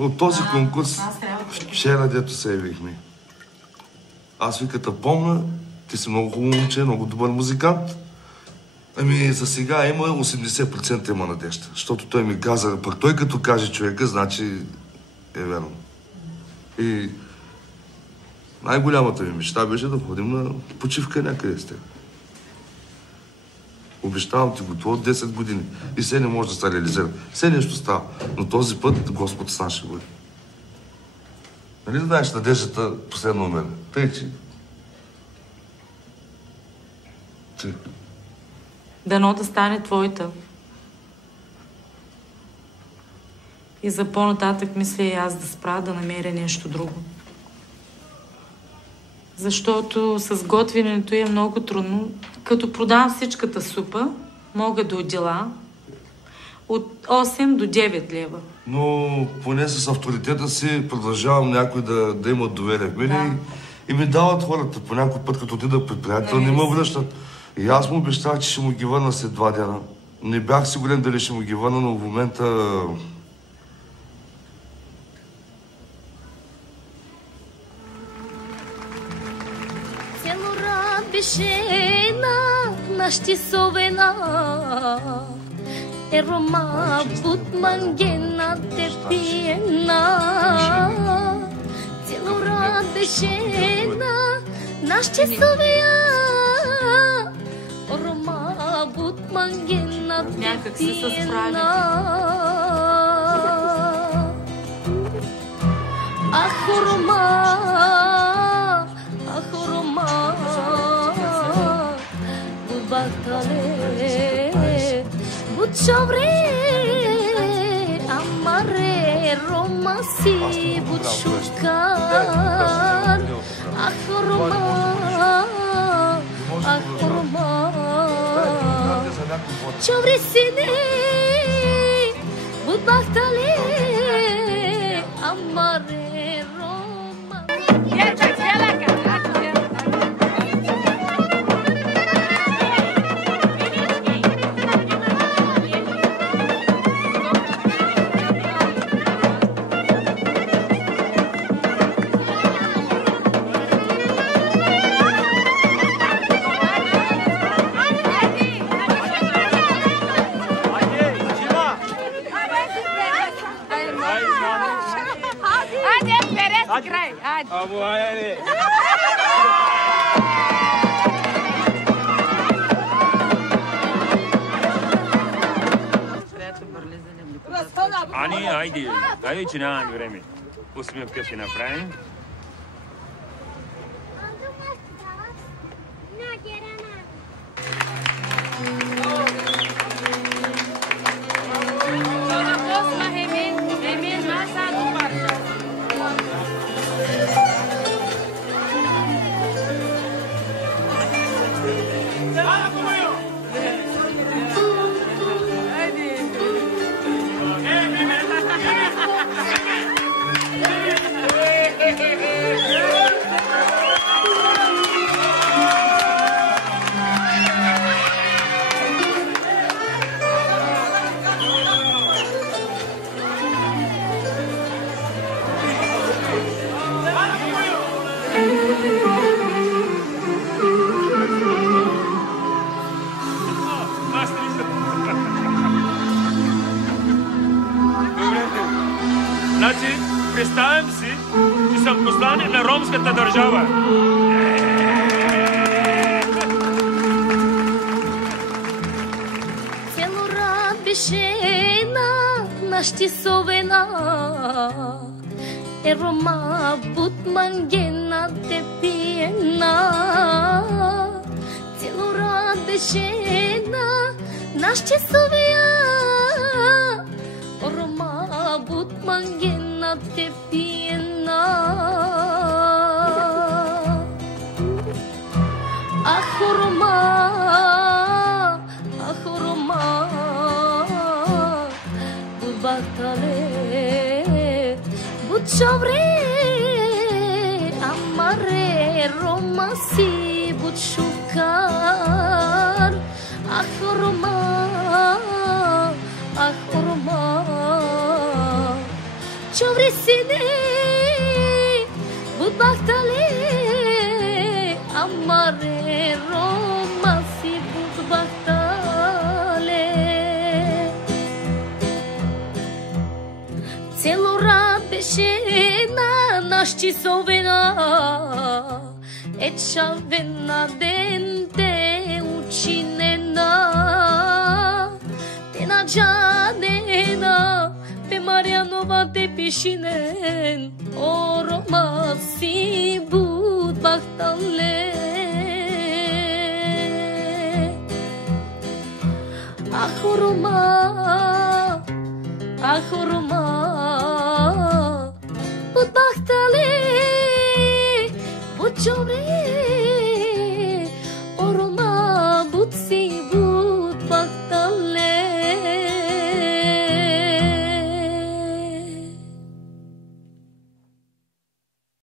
От този конкурс вчера, дето се явихме. Аз виката помня, ти си много хубаво момче, много добър музикант. Ами за сега има 80% има надежда, защото той ми каза, пък той като каже човека, значи е верно. И най-голямата ми мечта беше да ходим на почивка някъде с теб. Обещавам ти го това от 10 години. И все не може да се реализира. Все нещо става. Но този път Господ с нас ще бъде. Нали знаеш надеждата последно умере? Тъй, че... Дано да стане твоята. И за по-нататък мисля и аз да спра да намеря нещо друго. Защото с готвенето е много трудно. Като продавам всичката супа, мога да отдела от 8 до 9 лева. Но поне с авторитета си продължавам някой да имат доверие в мене и ми дават хората. По някой път, като отида при приятел, не ме връщат. И аз му обещах, че ще му ги върна след 2 дена. Не бях сигурен дали ще му ги върна, но в момента... Bishena nashti sovena Eroma but mangena tepiena Celora bishena nashti sovena Eroma but mangena tepiena Ahoroma Battale, bucciovre, amare, romasi, bucciucar, ahorma, chovre sine, battale, amare, roma. Ани, айде, че нямаме време. Усмивка ще направим. Значи, представям си, че съм посланик на ромската държава. Целора бешена, нашти совена, Ерома бут мангена те пиена. Целора бешена, нашти совена, Ерома but mangena te piena. Ahorma, battale, bucciovre, amare, romasi, bucciucar. Ahorma, chovre sesini Budbaktale Amare romasi budbaktale Celora bešena našći sovena Ečavena dente učinena Te nađanena Pe Marianova te pišinen O romasi budbaktale Ah Roma